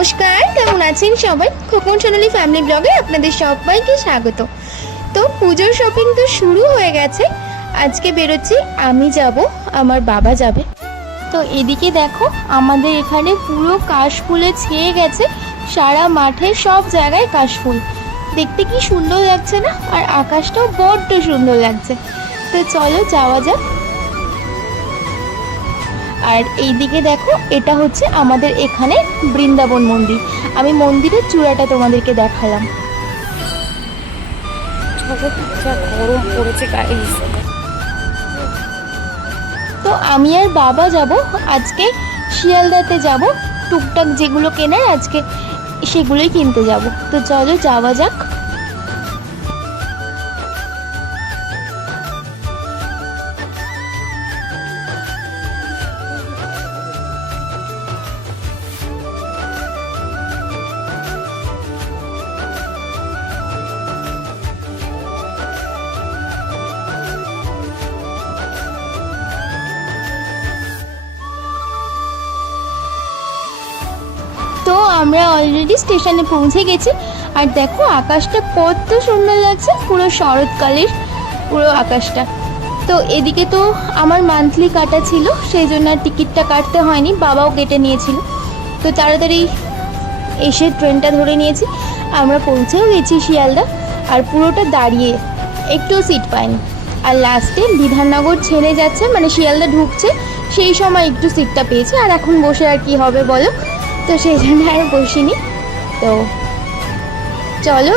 নমস্কার, কেমন আছেন সবাই? খোকন সোনালি ফ্যামিলি ব্লগে আপনাদের সবাইকে স্বাগত। তো পুজোর শপিং তো শুরু হয়ে গেছে। আজকে বেরোচ্ছি, আমি যাব, আমার বাবা যাবে। তো এদিকে দেখো, আমাদের এখানে পুরো কাশফুলে ছেয়ে গেছে, সারা মাঠে সব জায়গায় কাশফুল। দেখতে কি সুন্দর লাগছে না? আর আকাশটাও বড্ড সুন্দর লাগছে। তো চলো যাওয়া যাক। আর এইদিকে দেখো, এটা হচ্ছে আমাদের এখানে বৃন্দাবন মন্দির। আমি মন্দিরের চূড়াটা তোমাদেরকে দেখালাম। গরম পড়েছে গাইস। তো আমি আর বাবা যাব আজকে শিয়ালদাতে যাব, টুকটাক যেগুলো কেনার আজকে সেগুলোই কিনতে যাব। তো চলো যাওয়া যাক। তো আমরা অলরেডি স্টেশনে পৌঁছে গেছি। আর দেখো আকাশটা কত সুন্দর লাগছে, পুরো শরৎকালের পুরো আকাশটা। তো এদিকে তো আমার মান্থলি কাটা ছিল, সেই জন্য আর টিকিটটা কাটতে হয়নি, বাবাও কেটে নিয়েছিল। তো তাড়াতাড়ি এসে ট্রেনটা ধরে নিয়েছি। আমরা পৌঁছেও গেছি শিয়ালদা। আর পুরোটা দাঁড়িয়ে, একটুও সিট পাইনি। আর লাস্টে বিধাননগর ছেড়ে যাচ্ছে, মানে শিয়ালদা ঢুকছে, সেই সময় একটু সিটটা পেয়েছি। আর এখন বসে আর কি হবে বলো, তো সেই জন্য আর বসিনি। তো চলো,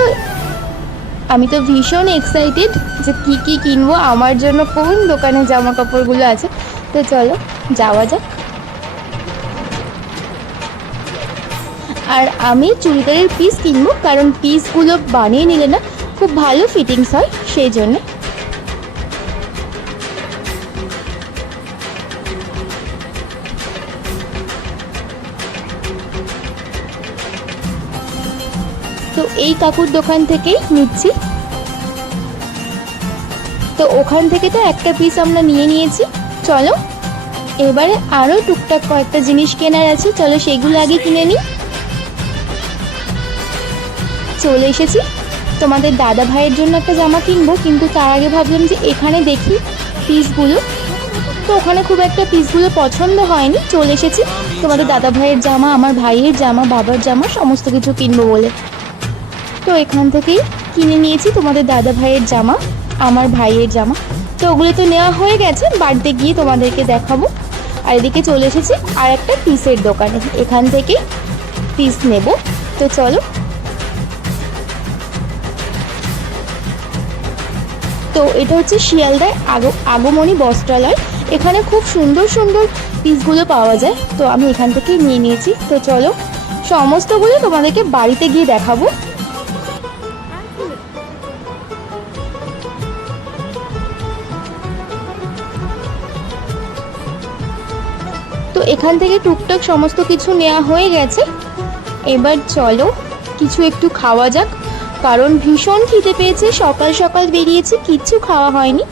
আমি তো ভীষণ এক্সাইটেড যে কী কী কিনবো, আমার জন্য কোন দোকানে জামা কাপড়গুলো আছে। তো চলো যাওয়া যাক। আর আমি চুড়িদারের পিস কিনবো, কারণ পিসগুলো বানিয়ে নিলে না খুব ভালো ফিটিংস হয়, সেই জন্যে। তো এই কাকুর দোকান থেকেই নিচ্ছি। তো ওখান থেকে তো একটা পিস আমরা নিয়ে নিয়েছি। চলো এবারে আরও টুকটাক কয়েকটা জিনিস কেনার আছে, চলো সেগুলো আগে কিনে নিই। চলে এসেছি, তোমাদের দাদা ভাইয়ের জন্য একটা জামা কিনবো, কিন্তু তার আগে ভাবলাম যে এখানে দেখি পিসগুলো। তো ওখানে খুব একটা পিসগুলো পছন্দ হয়নি। চলে এসেছি তোমাদের দাদা ভাইয়ের জামা, আমার ভাইয়ের জামা, বাবার জামা, সমস্ত কিছু কিনবো বলে। তো এখান থেকেই কিনে নিয়েছি তোমাদের দাদা ভাইয়ের জামা, আমার ভাইয়ের জামা। তো ওগুলো তো নেওয়া হয়ে গেছে, বাড়িতে গিয়ে তোমাদেরকে দেখাবো। আর এদিকে চলে এসেছি আর একটা পিসের দোকানে, এখান থেকেই পিস নেব। তো চলো। তো এটা হচ্ছে শিয়ালদার আগমনী বস্ত্রালয়। এখানে খুব সুন্দর সুন্দর পিসগুলো পাওয়া যায়, তো আমি এখান থেকেই নিয়ে নিয়েছি। তো চলো সমস্তগুলো তোমাদেরকে বাড়িতে গিয়ে দেখাবো। তো এখান থেকে টুকটাক সমস্ত কিছু নেওয়া হয়ে গেছে। এবার চলো কিছু একটু খাওয়া যাক, কারণ ভীষণ খিদে পেয়েছে। সকাল সকাল বেরিয়েছি, কিচ্ছু খাওয়া হয়নি।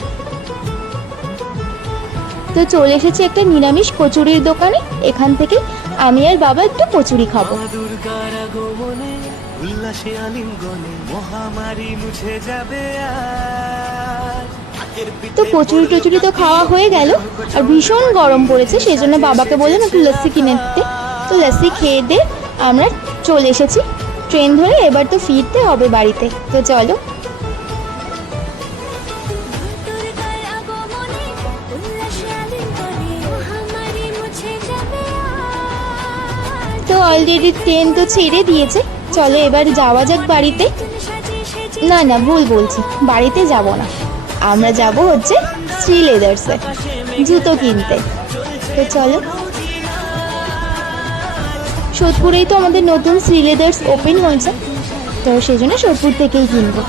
তো চলে এসেছি একটা নিরামিষ কচুরির দোকানে, এখান থেকে আমি আর বাবা একটু কচুরি খাবো। তো কচুরি টচুরি তো খাওয়া হয়ে গেল। আর ভীষণ গরম পড়েছে, সেই জন্য বাবাকে বললাম একটু লস্যি কিনে দিতে। তো লস্যি খেয়ে দিয়ে আমরা চলে এসেছি ট্রেন ধরে। এবার তো ফিরতে হবে বাড়িতে। তো চলো। তো অলরেডি ট্রেন তো ছেড়ে দিয়েছে, চলো এবার যাওয়া যাক বাড়িতে। না না, ভুল বলছি, বাড়িতে যাব না, আমরা যাব হচ্ছে শ্রী লেদার্সে জুতো কিনতে। তো চলো, সোদপুরেই তো আমাদের নতুন শ্রী লেদার্স ওপেন হয়েছে, তো সেই জন্য সোদপুর থেকেই কিনবো।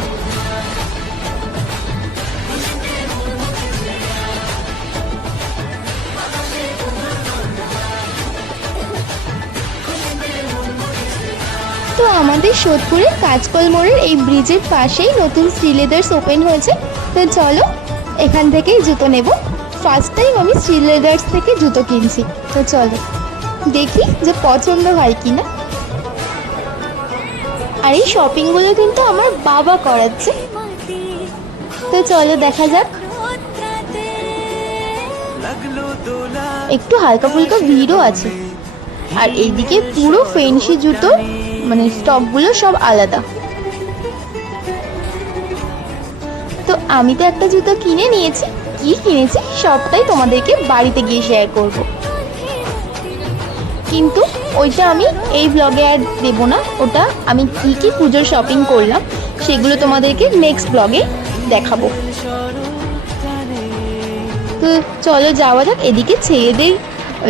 তো আমাদের সোদপুরে কাজকল মোড়ের এই ব্রিজের পাশেই নতুন শ্রী লেদার্স ওপেন হয়েছে। তো চলো এখান থেকেই জুতো নেব। ফার্স্ট টাইম আমি শ্রী লেদার্স থেকে জুতো কিনছি। তো চলো দেখি যে পছন্দ হয় কিনা। আর এই শপিংগুলো কিন্তু আমার বাবা করাচ্ছে। তো চলো দেখা যাক। একটু হালকা ফুলকা ভিড়ও আছে। আর এইদিকে পুরো ফেন্সি জুতো মানে স্টকগুলো সব আলাদা। তো আমি তো একটা জুতো কিনে নিয়েছি, কি কিনেছি সবটাই তোমাদেরকে বাড়িতে গিয়ে শেয়ার করব। কিন্তু ওইটা আমি এই ব্লগে আর দেবো না, ওটা আমি কি কি পুজোর শপিং করলাম সেগুলো তোমাদেরকে নেক্সট ব্লগে দেখাবো। তো চলো যাওয়া যাক। এদিকে ছেলেদের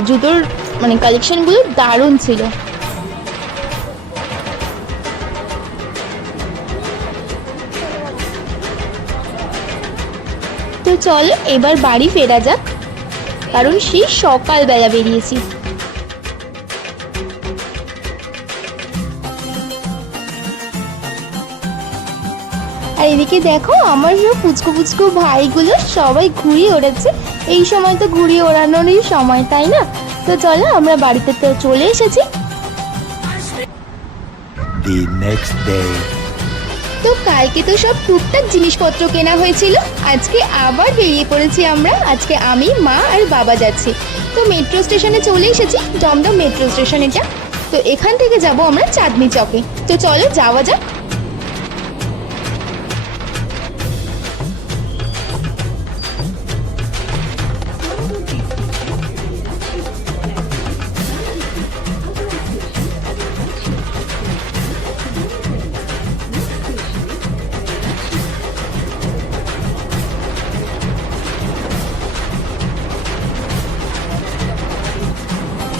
জুতোর মানে কালেকশনগুলো দারুণ ছিল। তো চলো এবার বাড়ি ফেরা যাক, কারণ সেই সকালবেলা বেরিয়েছি। আর এদিকে দেখো আমার সব পুচকো পুচকো ভাইগুলো সবাই ঘুড়ি ওড়াচ্ছে। এই সময় তো ঘুড়ি ওড়ানোরই সময়, তাই না? তো চলো আমরা বাড়িতে তো চলে এসেছি। তো কালকে তো সব টুকটাক জিনিসপত্র কেনা হয়েছিল, আজকে আবার বেরিয়ে পড়েছি আমরা। আজকে আমি, মা আর বাবা যাচ্ছি। তো মেট্রো স্টেশনে চলে এসেছি, দমদম মেট্রো স্টেশন এটা। তো এখান থেকে যাব আমরা চাঁদনি চকে। তো চলো যাওয়া যাক।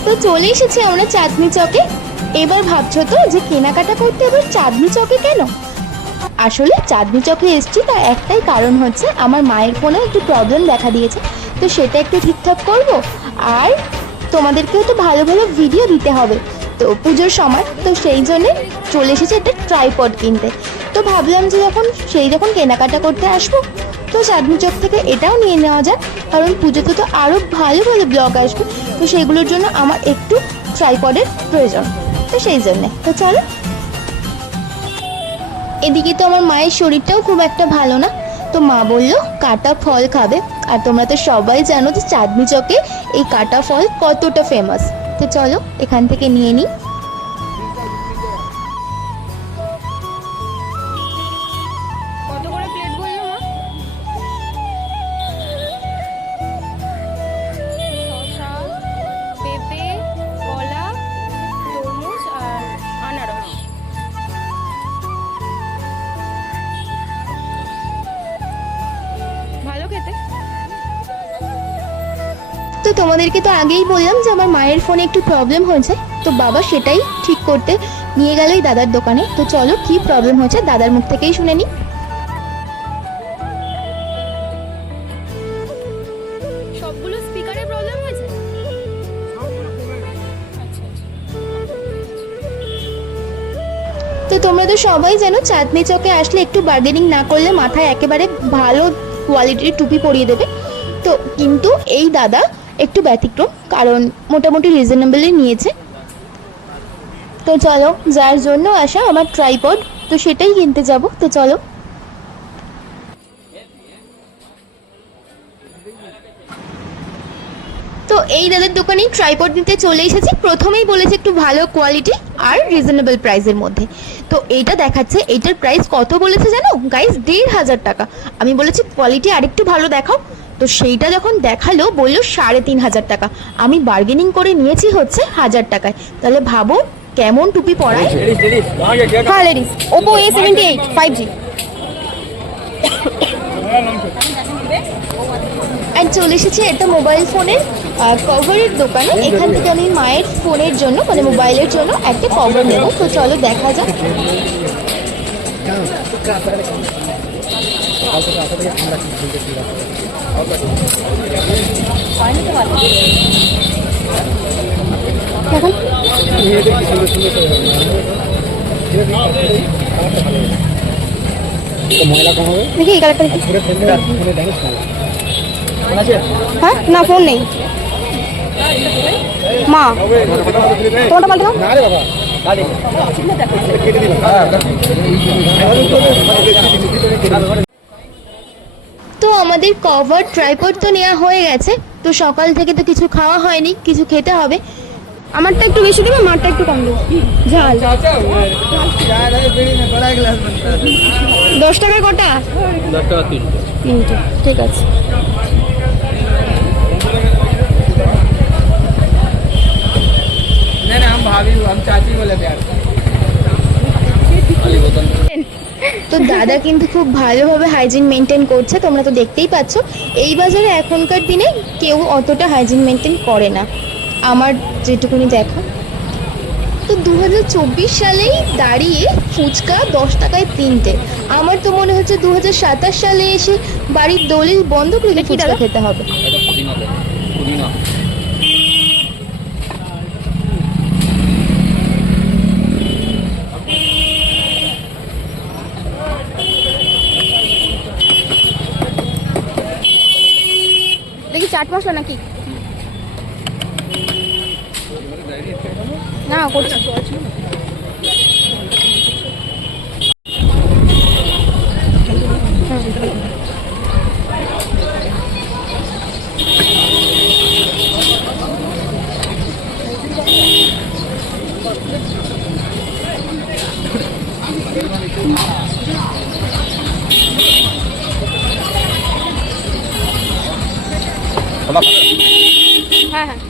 তো চলে এসেছি আমরা চাঁদনি চকে। এবার ভাবছো তো যে কেনাকাটা করতে এবার চাঁদনি চকে কেন? আসলে চাঁদনি চকে এসেছি তার একটাই কারণ হচ্ছে আমার মায়ের ফোনে একটু প্রবলেম দেখা দিয়েছে, তো সেটা একটু ঠিকঠাক করব। আর তোমাদেরকেও তো ভালো ভালো ভিডিও দিতে হবে তো পুজোর সময়, তো সেই জন্যে চলে এসেছি একটা ট্রাইপড কিনতে। তো ভাবলাম যে যখন কেনাকাটা করতে আসবো তো চাঁদনি চক থেকে এটাও নিয়ে নেওয়া যাক, কারণ পুজোতে তো আরও ভালো ভালো ব্লগ আসবে, তো সেগুলোর জন্য আমার একটু ট্রাইপডের প্রয়োজন, তো সেই জন্যে। তো চলো। এদিকে তো আমার মায়ের শরীরটাও খুব একটা ভালো না, তো মা বললো কাটা ফল খাবে। আর তোমরা তো সবাই জানো যে চাঁদনি চকে এই কাটা ফল কতটা ফেমাস। তো চলো এখান থেকে নিয়ে নিই। কত করে প্লেট বললো মা? শসা, পেঁপে, কলা, তরমুজ আর আনারস। ভালো খেতে। তো তোমাদেরকে তো আগেই বললাম যে আমার মায়ের ফোনে একটু প্রবলেম হয়েছে, তো বাবা সেটাই ঠিক করতে নিয়ে গেল এই দাদার দোকানে। তো চলো কি প্রবলেম হয়েছে দাদার মুখ থেকেই শুনে নিই। সবগুলো স্পিকারে প্রবলেম হয়েছে? আচ্ছা আচ্ছা। তো তোমরা তো সবাই জানো চাঁদনি চকে আসলে একটু বার্গেনিং না করলে মাথায় একেবারে ভালো কোয়ালিটির টুপি পরিয়ে দেবে। তো কিন্তু এই দাদা একটু ব্যতিক্রম, কারণ মোটামুটি রিজনেবলই নিয়েছে। তো চলো যার জন্য আসা আমার ট্রাইপড, তো সেটাই কিনতে যাব। তো চলো। তো এই দাদার দোকানেই ট্রাইপড নিতে চলে এসেছি। প্রথমেই বলেছে একটু ভালো কোয়ালিটি আর রিজনেবল প্রাইসের মধ্যে। তো এইটা দেখাচ্ছে, এইটার প্রাইস কত বলেছে জানো গাইস? 1,500 টাকা। আমি বলেছি কোয়ালিটি আরেকটু ভালো দেখাও, তো সেইটা যখন দেখালো বললো 3,500 টাকা। আমি বার্গেনিং করে নিয়েছি হচ্ছে 1000 টাকায়। তাহলে ভাবো কেমন টুপি পরায়। হ্যাঁ লেডিস, ওপো A78 5G। আর চলে এসেছি একটা মোবাইল ফোনের কভারের দোকানে। এখান থেকে আমি মায়ের ফোনের জন্য মানে মোবাইলের জন্য একটা কভার নেব। তো চলো দেখা যাক। দেখি এই কালারটা দেখি। হ্যাঁ না ফোন নেই মা, তোমারটা পাল্টে দাও। তো আমাদের কভার ট্রাইপড তো নেওয়া হয়ে গেছে, তো সকাল থেকে তো কিছু খাওয়া হয়নি, কিছু খেতে হবে। আমারটা একটু বেশি দেবে, মারটা একটু কম দেবে। ঝাল 10 টাকায় কটা? 10 টাকা 3টে, ঠিক আছে। नहीं हम भाभी हम चाची बोले प्यार তো দাদা কিন্তু খুব ভালোভাবে হাইজিন মেনটেন করছে, তোমরা তো দেখতেই পাচ্ছ। এই বাজারে এখনকার দিনে কেউ অতটা হাইজিন মেনটেন করে না, আমার যেটুকুনি দেখা। তো 2024 সালেই দাঁড়িয়ে ফুচকা 10 টাকায় 3টে। আমার তো মনে হচ্ছে 2027 সালে এসে বাড়ির দলিল বন্ধ করে ফুচকা খেতে হবে। पुदीना দেখি চাট মশলা নাকি না করছি। হ্যাঁ হ্যাঁ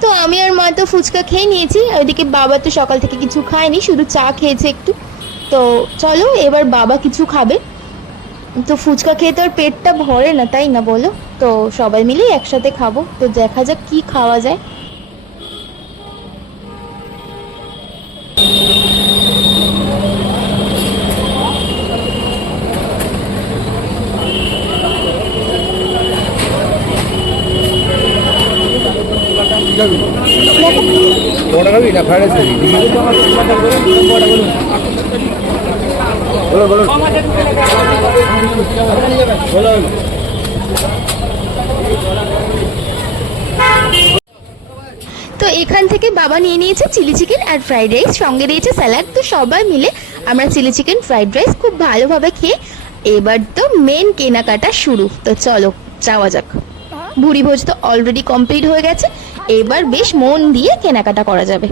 তো আমি আর মা তো ফুচকা খেয়ে নিয়েছি, আর ওইদিকে বাবা তো সকাল থেকে কিছু খায়নি, শুধু চা খেয়েছে একটু। তো চলো এবার বাবা কিছু খাবে। তো ফুচকা খেয়ে তো আর পেটটা ভরে না, তাই না বলো? তো সবাই মিলেই একসাথে খাবো, তো দেখা যাক কি খাওয়া যায়। বড় গাবি না ফ্রাইড রাইস বলো বলো বলো। তো এখান থেকে বাবা নিয়ে নিয়েছে চিলি চিকেন আর ফ্রাইড রাইস, সঙ্গে দিয়েছে স্যালাড। তো সবাই মিলে আমরা চিলি চিকেন ফ্রাইড রাইস খুব ভালোভাবে খেয়ে এবার তো মেন কেনাকাটা শুরু। তো চলো যাওয়া যাক। ভুড়ি ভোজ তো অলরেডি কমপ্লিট হয়ে গেছে, এবার বেশ মন দিয়ে কেনাকাটা করা যাবে।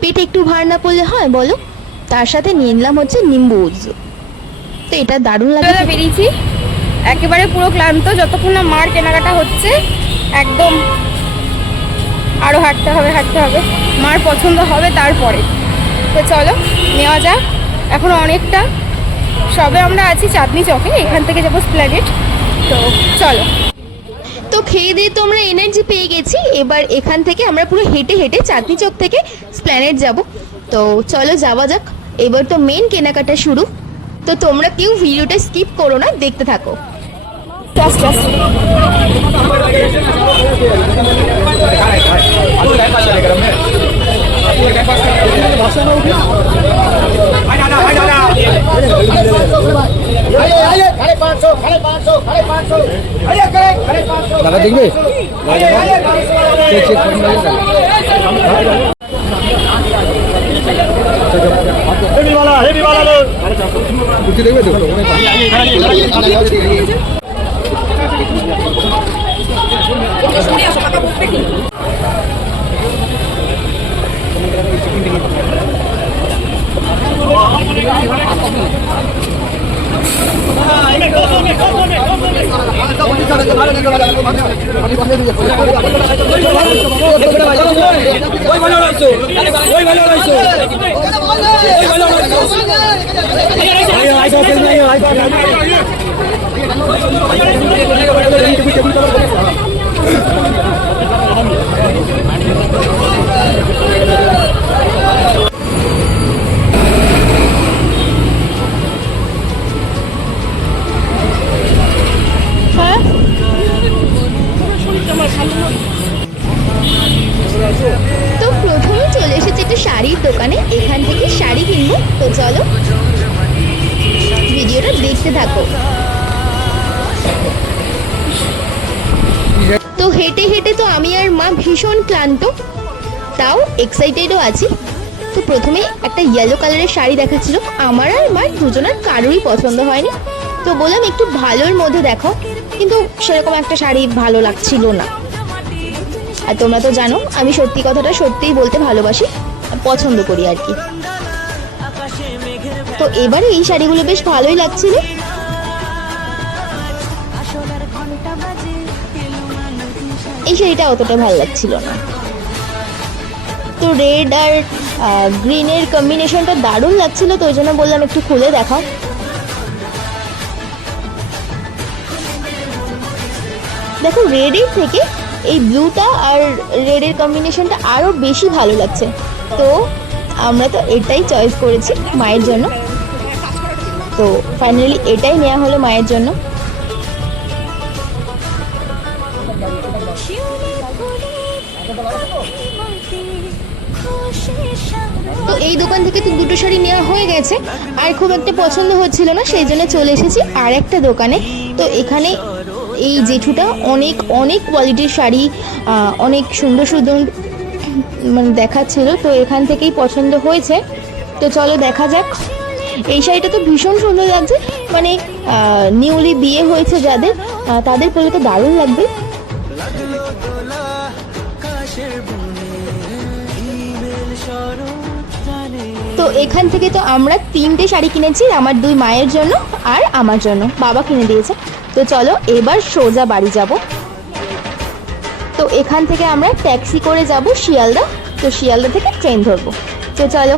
পেটে একটু ভার না পড়লে হয় বলো? তার সাথে নিয়ে নিলাম হচ্ছে নিম্বুজ। তো এটা দারুণ লাগে। বেরিয়েছি একেবারে পুরো ক্লান্ত, যতক্ষণ না মার কেনাকাটা হচ্ছে একদম। আরও হাঁটতে হবে মার পছন্দ হবে তারপরে। তো চলো নেওয়া যাক। এখন অনেকটা, সবে আমরা আছি চাঁদনি চকে, এখান থেকে যাবো স্প্ল্যানেড। তো চলো। তো খেয়ে দিয়ে তো আমরা এনার্জি পেয়ে গেছি, এবার এখান থেকে আমরা পুরো হেঁটে হেঁটে চাঁদনি চক থেকে স্প্ল্যানেড যাব। তো চলো যাওয়া যাক, এবার তো মেন কেনাকাটা শুরু। তো তোমরা কেউ ভিডিওটা স্কিপ করো না, দেখতে থাকো। দাদা দেখবে দেখবে তো তো প্রথমে চলে এসেছি একটা শাড়ির দোকানে, এখান থেকে শাড়ি কিনবো। তো চলো ভিডিওটা দেখতে থাকো। তো হেঁটে হেঁটে তো আমি আর মা ভীষণ ক্লান্ত, তাও এক্সাইটেডও আছি। তো প্রথমে একটা ইয়েলো কালারের শাড়ি দেখাচ্ছিল, আমার আর মার দুজনের কারোরই পছন্দ হয়নি। তো বললাম একটু ভালোর মধ্যে দেখো, কিন্তু সেরকম একটা শাড়ি ভালো লাগছিল না। আর তোমরা তো জানো আমি সত্যি কথাটা সত্যিই বলতে ভালোবাসি, পছন্দ করি আর কি। তো এবারে এই শাড়িগুলো বেশ ভালোই লাগছিল। এই শাড়িটা অতটা ভালো লাগছিল না। তো রেড আর গ্রিনের কম্বিনেশনটা দারুণ লাগছিল, তো ওই জন্য বললাম একটু খুলে দেখাও। দেখো রেডের থেকে এই ব্লুটা আর রেডের কম্বিনেশনটা আরও বেশি ভালো লাগছে। তো আমরা তো এটাই চয়েস করেছি মায়ের জন্য। তো ফাইনালি এটাই নেওয়া হলো মায়ের জন্য। তো এই দোকান থেকে তো দুটো শাড়ি নেওয়া হয়ে গেছে, আর খুব একটা পছন্দ হচ্ছিল না, সেই জন্য চলে এসেছি আর একটা দোকানে। তো এখানে এই জেঠুটা অনেক অনেক কোয়ালিটির শাড়ি, অনেক সুন্দর সুন্দর মানে দেখাচ্ছিল। তো এখান থেকেই পছন্দ হয়েছে। তো চলো দেখা যাক। এই শাড়িটা তো ভীষণ সুন্দর লাগছে, মানে নিউলি বিয়ে হয়েছে যাদের, তাদের পরে তো দারুণ লাগবে। তো এখান থেকে তো আমরা 3টে শাড়ি কিনেছি, আমার 2 মায়ের জন্য আর আমার জন্য, বাবা কিনে দিয়েছে। তো চলো এবার সোজা বাড়ি যাব। তো এখান থেকে আমরা ট্যাক্সি করে যাব শিয়ালদা, তো শিয়ালদা থেকে ট্রেন ধরবো। তো চলো।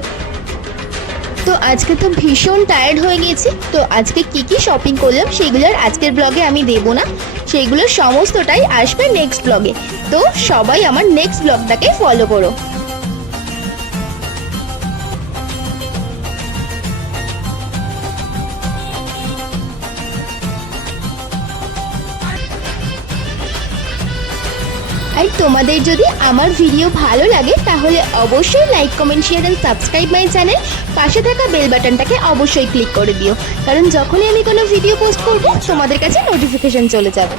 তো আজকে তো ভীষণ টায়ার্ড হয়ে গেছি। তো আজকে কি কি শপিং করলাম সেগুলোর আজকের ব্লগে আমি দেবো না, সেগুলোর সমস্তটাই আসবে নেক্সট ব্লগে। তো সবাই আমার নেক্সট ব্লগটাকে ফলো করো। আর তোমাদের যদি আমার ভিডিও ভালো লাগে তাহলে অবশ্যই like comment share and subscribe my channel. পাশে থাকা বেল বাটনটাকে অবশ্যই ক্লিক করে দিও, কারণ যখনই আমি কোনো ভিডিও পোস্ট করব তোমাদের কাছে নোটিফিকেশন চলে যাবে।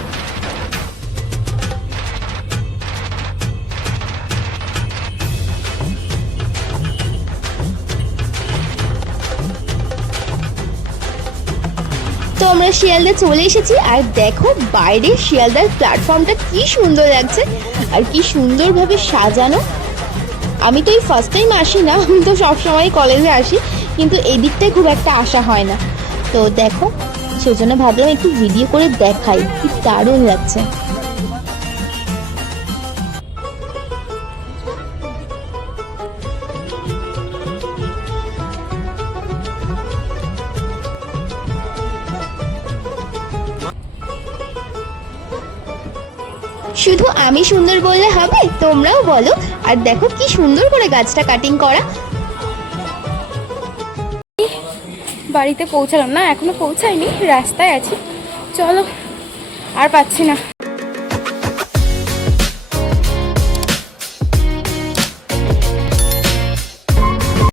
তো আমরা শিয়ালদা চলে এসেছি, আর দেখো বাইরে শিয়ালদার প্ল্যাটফর্মটা কি সুন্দর লাগছে আর কি সুন্দরভাবে সাজানো। আমি তো এই ফার্স্ট টাইম আসি না, আমি তো সবসময় কলেজে আসি, কিন্তু এই দিকটায় খুব একটা আসা হয় না। তো দেখো সেজন্য ভাবলাম একটু ভিডিও করে দেখাই, কি দারুণ লাগছে। শুধু আমি সুন্দর বললে হবে, তোমরাও বলো। আর দেখো কি সুন্দর করে গাছটা কাটিং করা। বাড়িতে পৌঁছালাম না, এখনো পৌঁছাইনি, রাস্তায় আছি। চলো আর পাচ্ছি না।